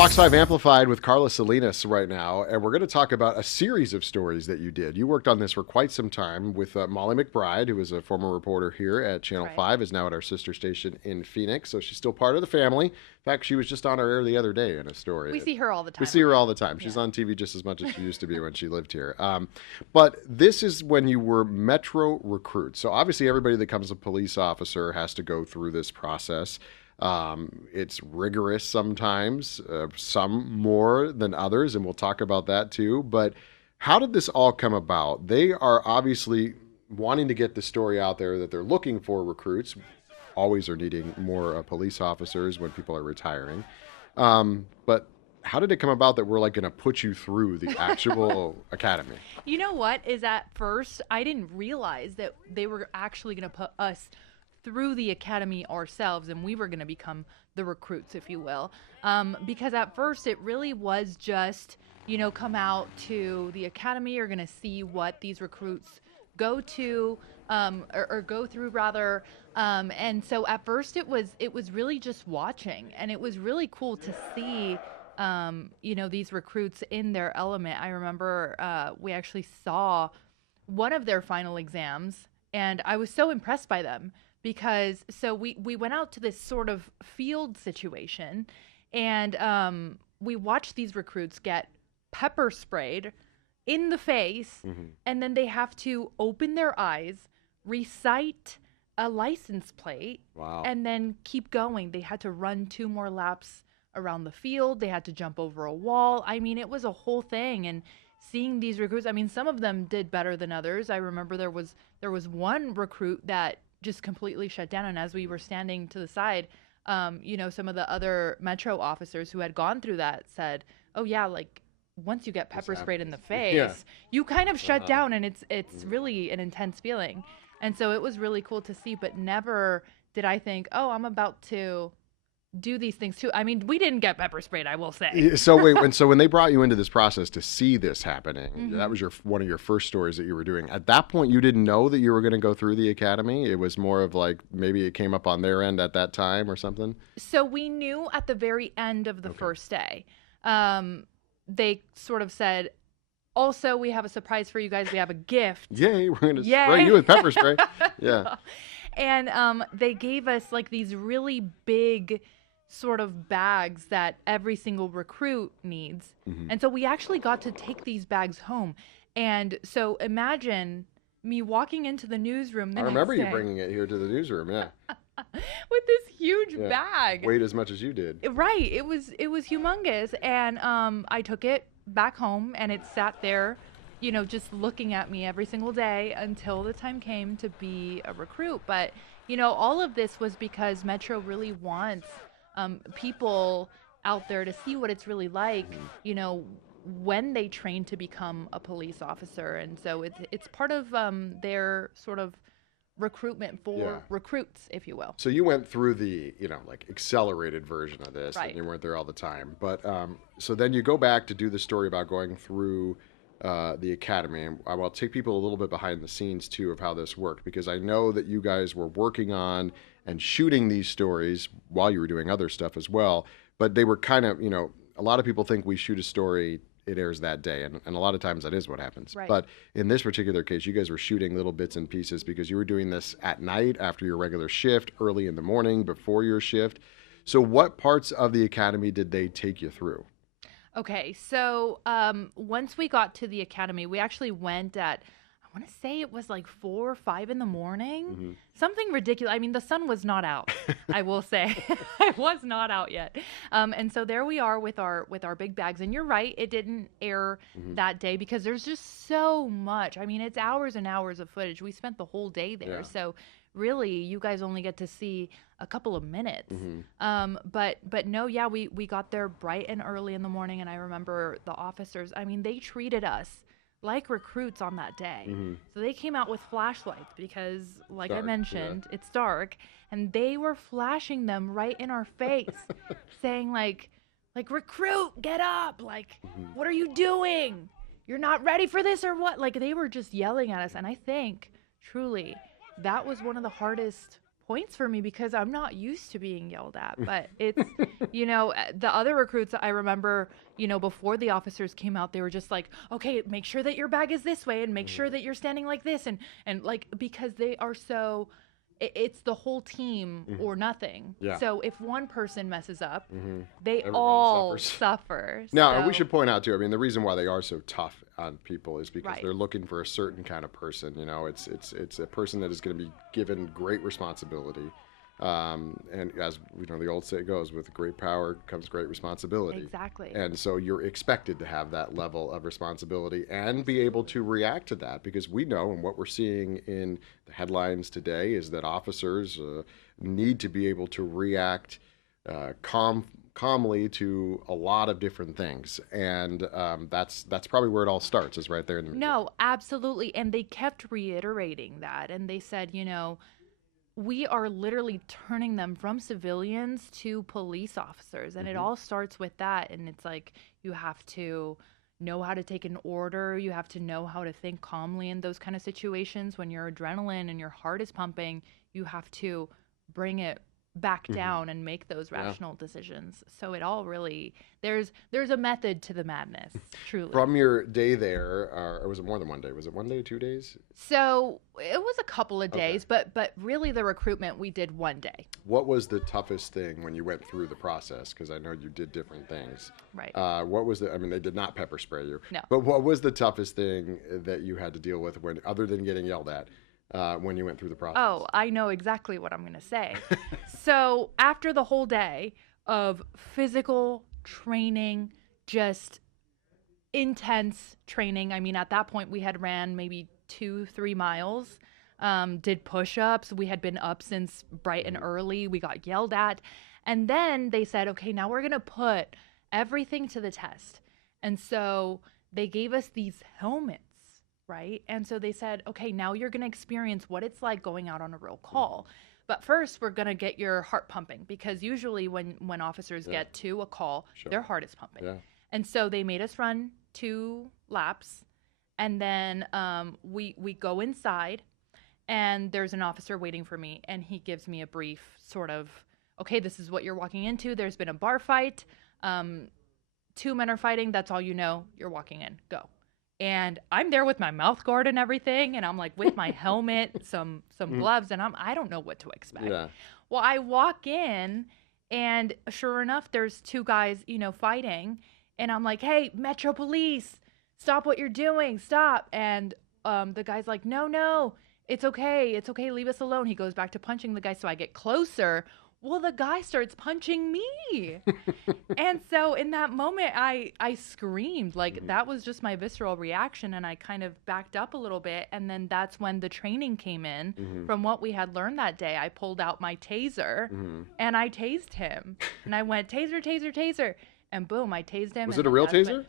Fox 5 Amplified with Karla Salinas right now, and we're going to talk about a series of stories that you did. You worked on this for quite some time with Molly McBride, who was a former reporter here at Channel Right. 5, is now at our sister station in Phoenix, so she's still part of the family. In fact, she was just on our air the other day in a story. We see her all the time. We see her all the time. She's Yeah. on TV just as much as she used to be when she lived here. But this is when you were Metro recruit. So obviously everybody that becomes a police officer has to go through this process. It's rigorous sometimes, some more than others, and we'll talk about that too. But how did this all come about? They are obviously wanting to get the story out there that they're looking for recruits, always are needing more police officers when people are retiring. But how did it come about that we're like going to put you through the actual academy? You know what is at first I didn't realize that they were actually going to put us through the academy ourselves, and we were going to become the recruits, if you will. Because at first it really was just, come out to the academy. You're going to see what these recruits go to, or go through rather. And so at first it was really just watching, and it was really cool to see these recruits in their element. I remember we actually saw one of their final exams, and I was so impressed by them because we went out to this sort of field situation, and we watched these recruits get pepper sprayed in the face, and then they have to open their eyes, recite a license plate, Wow. and then keep going. They had to run 2 more laps around the field. They had to jump over a wall. I mean, it was a whole thing. And seeing these recruits, I mean, some of them did better than others. I remember there was one recruit that just completely shut down. And as we were standing to the side, some of the other Metro officers who had gone through that said, "Oh yeah, like once you get pepper sprayed in the face, Yeah. you kind of shut down, and it's really an intense feeling." And so it was really cool to see. But never did I think, "Oh, I'm about to do these things too." I mean, we didn't get pepper sprayed, I will say. Yeah. So wait, when they brought you into this process to see this happening, Mm-hmm. that was one of your first stories that you were doing. At that point, you didn't know that you were going to go through the academy. It was more of like maybe it came up on their end at that time or something. So we knew at the very end of the first day. They sort of said, "Also, we have a surprise for you guys. We have a gift." Yay, we're going to Yay. spray you with pepper spray. Yeah. And they gave us like these really big sort of bags that every single recruit needs. And so we actually got to take these bags home. And so imagine me walking into the newsroom the I next remember you day bringing it here to the newsroom. Yeah. with this huge Yeah. bag. Weighed as much as you did. Right. It was humongous. And I took it back home, and it sat there, just looking at me every single day until the time came to be a recruit. But, all of this was because Metro really wants people out there to see what it's really like, when they train to become a police officer. And so it's part of their sort of recruitment for Yeah. recruits, if you will. So you went through the, like accelerated version of this, Right. and you weren't there all the time. But so then you go back to do the story about going through the academy. And I will take people a little bit behind the scenes too of how this worked, because I know that you guys were working on and shooting these stories while you were doing other stuff as well. But they were kind of, a lot of people think we shoot a story, it airs that day, and a lot of times that is what happens. Right. But in this particular case, you guys were shooting little bits and pieces because you were doing this at night after your regular shift, early in the morning before your shift. So what parts of the academy did they take you through? Okay, so once we got to the academy, we actually went at, I want to say it was like 4 or 5 in the morning, something ridiculous. I mean, the sun was not out, I will say. It was not out yet. And so there we are with our big bags. And you're right, it didn't air that day because there's just so much. I mean, it's hours and hours of footage. We spent the whole day there. Yeah. So really, you guys only get to see a couple of minutes. But no, yeah, we got there bright and early in the morning, and I remember the officers, I mean, they treated us like recruits on that day. So they came out with flashlights because, like I Dark, mentioned, it's dark, and they were flashing them right in our face, saying like, recruit, get up, like, what are you doing? You're not ready for this or what? Like, they were just yelling at us, and I think truly that was one of the hardest points for me because I'm not used to being yelled at. But it's, the other recruits I remember, before the officers came out, they were just like, okay, make sure that your bag is this way and make sure that you're standing like this. And like, because they are so, it's the whole team or nothing. Yeah. So if one person messes up, they Everybody all suffers. suffer. Now, and So- we should point out too, I mean, the reason why they are so tough on people is because Right. they're looking for a certain kind of person. It's a person that is going to be given great responsibility. And as the old say goes, with great power comes great responsibility. Exactly. And so you're expected to have that level of responsibility and be able to react to that, because we know, and what we're seeing in the headlines today is that officers need to be able to react calmly to a lot of different things, and that's probably where it all starts, is right there in the beginning. No, absolutely. And they kept reiterating that. And they said, we are literally turning them from civilians to police officers. And it all starts with that. And it's like, you have to know how to take an order. You have to know how to think calmly in those kind of situations. When your adrenaline and your heart is pumping, you have to bring it back down and make those rational decisions. So it all really, there's a method to the madness, truly. From your day there, or was it more than one day? Was it 1 day, 2 days? So it was a couple of days, but really the recruitment we did one day. What was the toughest thing when you went through the process? Because I know you did different things. Right. What was I mean, they did not pepper spray you. No. But what was the toughest thing that you had to deal with other than getting yelled at, when you went through the process? Oh, I know exactly what I'm going to say. So after the whole day of physical training, just intense training. I mean, at that point we had ran maybe 2-3 miles, did push-ups. We had been up since bright and early. We got yelled at. And then they said, okay, now we're going to put everything to the test. And so they gave us these helmets, right? And so they said, okay, now you're going to experience what it's like going out on a real call. But first, we're going to get your heart pumping, because usually when officers get to a call, their heart is pumping. Yeah. And so they made us run 2 laps, and then we go inside, and there's an officer waiting for me, and he gives me a brief sort of, okay, this is what you're walking into. There's been a bar fight. 2 men are fighting. That's all you know. You're walking in. Go. And I'm there with my mouth guard and everything, and I'm like with my helmet, some gloves, and I don't know what to expect. Yeah. Well, I walk in, and sure enough, there's 2 guys, fighting, and I'm like, hey, Metro Police, stop what you're doing, stop. And the guy's like, no, it's okay, leave us alone. He goes back to punching the guy, so I get closer. Well, the guy starts punching me. And so in that moment, I screamed. Like, that was just my visceral reaction, and I kind of backed up a little bit. And then that's when the training came in. From what we had learned that day, I pulled out my taser, and I tased him. And I went, taser, taser, taser. And boom, I tased him. Was it a real taser?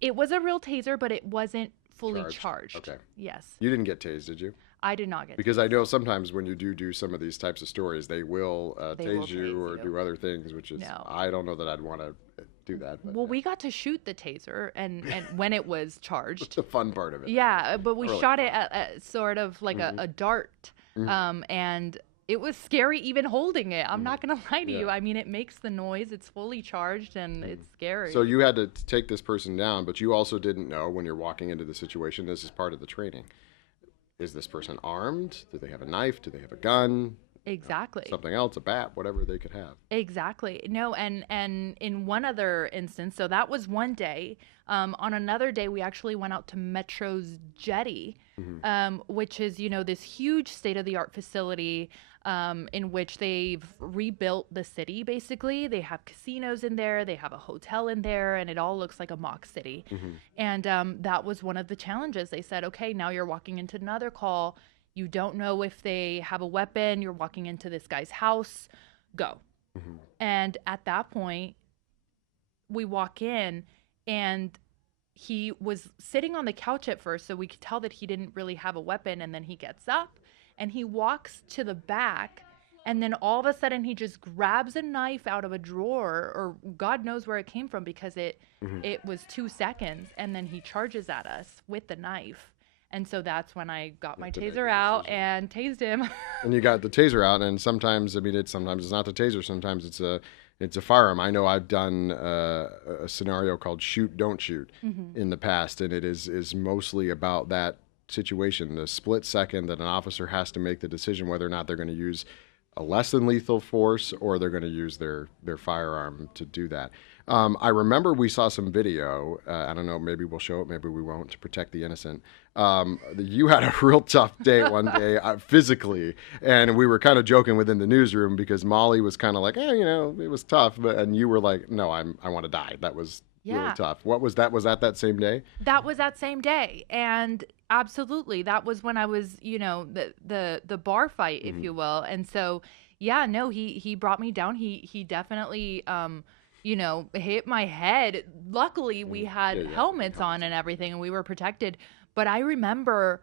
It was a real taser, but it wasn't fully charged. Okay. Yes. You didn't get tased, did you? I did not get Because I know sometimes when you do some of these types of stories, they will tase you or do other things, which is, I don't know that I'd want to do that. But, well, we got to shoot the taser, and when it was charged. the fun part of it. Yeah, but we shot it at sort of like a dart, and it was scary even holding it. I'm not going to lie to you. I mean, it makes the noise. It's fully charged, and it's scary. So you had to take this person down, but you also didn't know when you're walking into the situation, this is part of the training. Is this person armed? Do they have a knife? Do they have a gun? Exactly. Something else, a bat, whatever they could have. Exactly. No, and in one other instance, so that was one day. On another day, we actually went out to Metro's jetty, which is, this huge state-of-the-art facility in which they've rebuilt the city, basically. They have casinos in there, they have a hotel in there, and it all looks like a mock city. And that was one of the challenges. They said, okay, now you're walking into another call. You don't know if they have a weapon. You're walking into this guy's house. Go. And at that point, we walk in, and he was sitting on the couch at first, so we could tell that he didn't really have a weapon. And then he gets up, and he walks to the back, and then all of a sudden he just grabs a knife out of a drawer, or God knows where it came from, because it was 2 seconds, and then he charges at us with the knife. And so that's when I got my To make taser a out decision. and tased him. And you got the taser out, and sometimes, I mean, sometimes it's not the taser, sometimes it's a firearm. I know I've done a scenario called shoot, don't shoot Hmm. in the past, and it is mostly about that situation, the split second that an officer has to make the decision whether or not they're going to use a less than lethal force or they're going to use their firearm to do that. I remember we saw some video. I don't know, maybe we'll show it, maybe we won't, to protect the innocent. You had a real tough day one day physically, and we were kind of joking within the newsroom because Molly was kind of like, you know, it was tough, but and you were like, no, I want to die. That was really Yeah. tough. What was that? Was that same day? That was that same day, and absolutely, that was when I was, the bar fight, if Mm-hmm. you will. And so, yeah, no, he brought me down. He definitely, hit my head. Luckily, we Yeah, had yeah, helmets on and everything, and we were protected. But I remember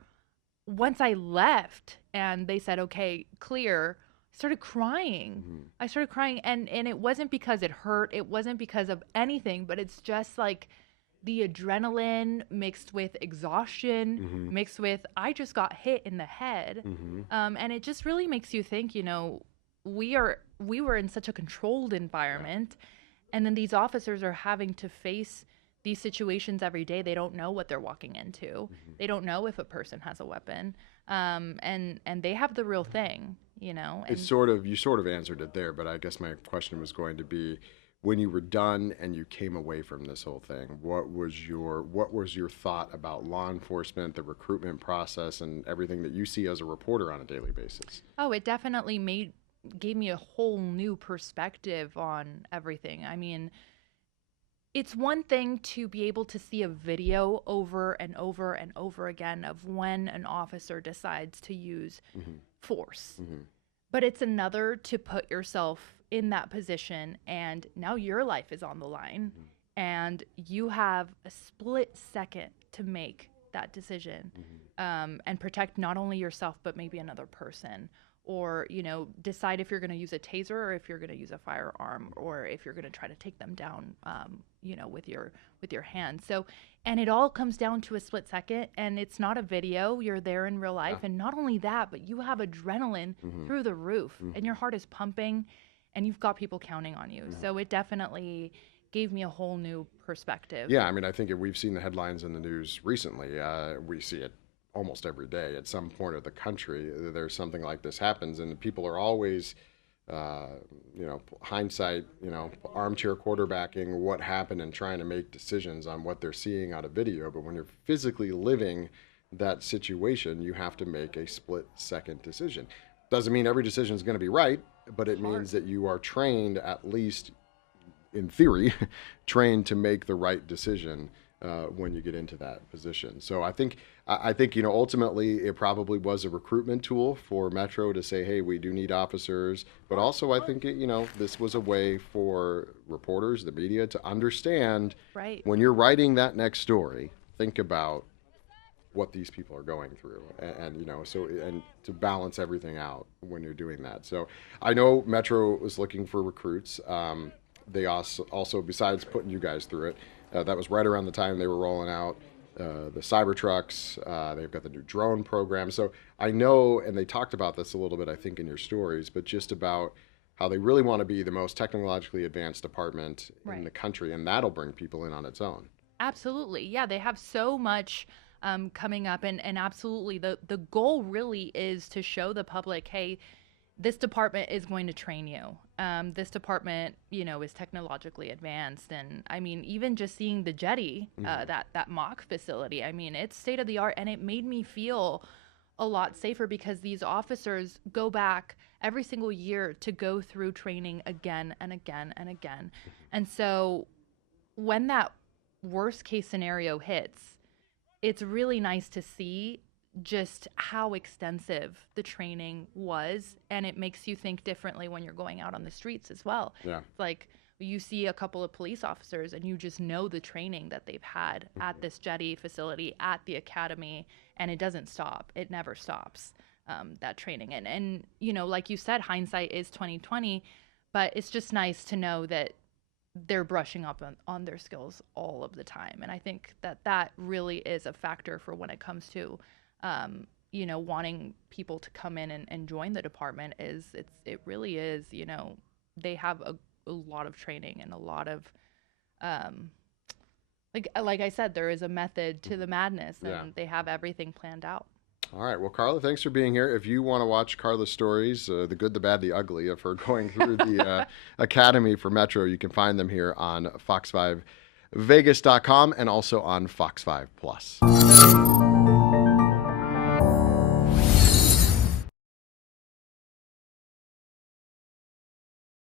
once I left, and they said, "Okay, clear." I started crying. Mm-hmm. I started crying, and it wasn't because it hurt. It wasn't because of anything, but it's just like the adrenaline mixed with exhaustion, Mm-hmm. mixed with I just got hit in the head. Mm-hmm. And it just really makes you think, we were in such a controlled Yeah. environment, and then these officers are having to face these situations every day. They don't know what they're walking into. Mm-hmm. They don't know if a person has a weapon. And they have the real thing, It's and sort of, you sort of answered it there, but I guess my question was going to be, when you were done and you came away from this whole thing, what was your thought about law enforcement, the recruitment process, and everything that you see as a reporter on a daily basis? oh, it definitely gave me a whole new perspective on everything. I mean, it's one thing to be able to see a video over and over and over again of when an officer decides to use Mm-hmm. force. Mm-hmm. But it's another to put yourself in that position, and now your life is on the line, Mm-hmm. and you have a split second to make that decision, Mm-hmm. and protect not only yourself but maybe another person, or decide if you're going to use a taser or if you're going to use a firearm, or if you're going to try to take them down, with your hands. So, and it all comes down to a split second, and it's not a video. You're there in real life, Yeah. and not only that, but you have adrenaline Mm-hmm. through the roof, Mm-hmm. and your heart is pumping, and you've got people counting on you. Mm-hmm. So it definitely gave me a whole new perspective. Yeah, I mean, I think if we've seen the headlines in the news recently. We see it almost every day. At some point of the country, there's something like this happens, and people are always, uh, hindsight, armchair quarterbacking what happened and trying to make decisions on what they're seeing on a video. But when you're physically living that situation, you have to make a split second decision. Doesn't mean every decision is going to be right, but it Hard. means that you are trained, at least in theory, trained to make the right decision when you get into that position. So I think ultimately it probably was a recruitment tool for Metro to say, hey, we do need officers, but also I think this was a way for reporters, the media, to understand Right. when you're writing that next story, think about what these people are going through, and to balance everything out when you're doing that. So I know Metro was looking for recruits. They also, besides putting you guys through it, that was right around the time they were rolling out the Cybertrucks. They've got the new drone program. So I know, and they talked about this a little bit, I think, in your stories, but just about how they really want to be the most technologically advanced department in Right. the country, and that'll bring people in on its own. Absolutely. Yeah, they have so much coming up, and absolutely the goal really is to show the public, hey, this department is going to train you. This department, is technologically advanced, and I mean, even just seeing the jetty, Mm-hmm. that mock facility, I mean, it's state of the art, and it made me feel a lot safer because these officers go back every single year to go through training again and again and again, and so when that worst case scenario hits, it's really nice to see just how extensive the training was, and it makes you think differently when you're going out on the streets as well. Yeah. It's like you see a couple of police officers and you just know the training that they've had at this jetty facility, at the academy, and it doesn't stop. It never stops, that training. And like you said, hindsight is 2020, but it's just nice to know that they're brushing up on their skills all of the time. And I think that really is a factor for when it comes to, wanting people to come in and join the department. It really is, they have a lot of training and a lot of, like I said, there is a method to the madness, and they have everything planned out. All right. Well, Karla, thanks for being here. If you want to watch Karla's stories, the good, the bad, the ugly of her going through the Academy for Metro, you can find them here on Fox5Vegas.com and also on Fox 5 Plus.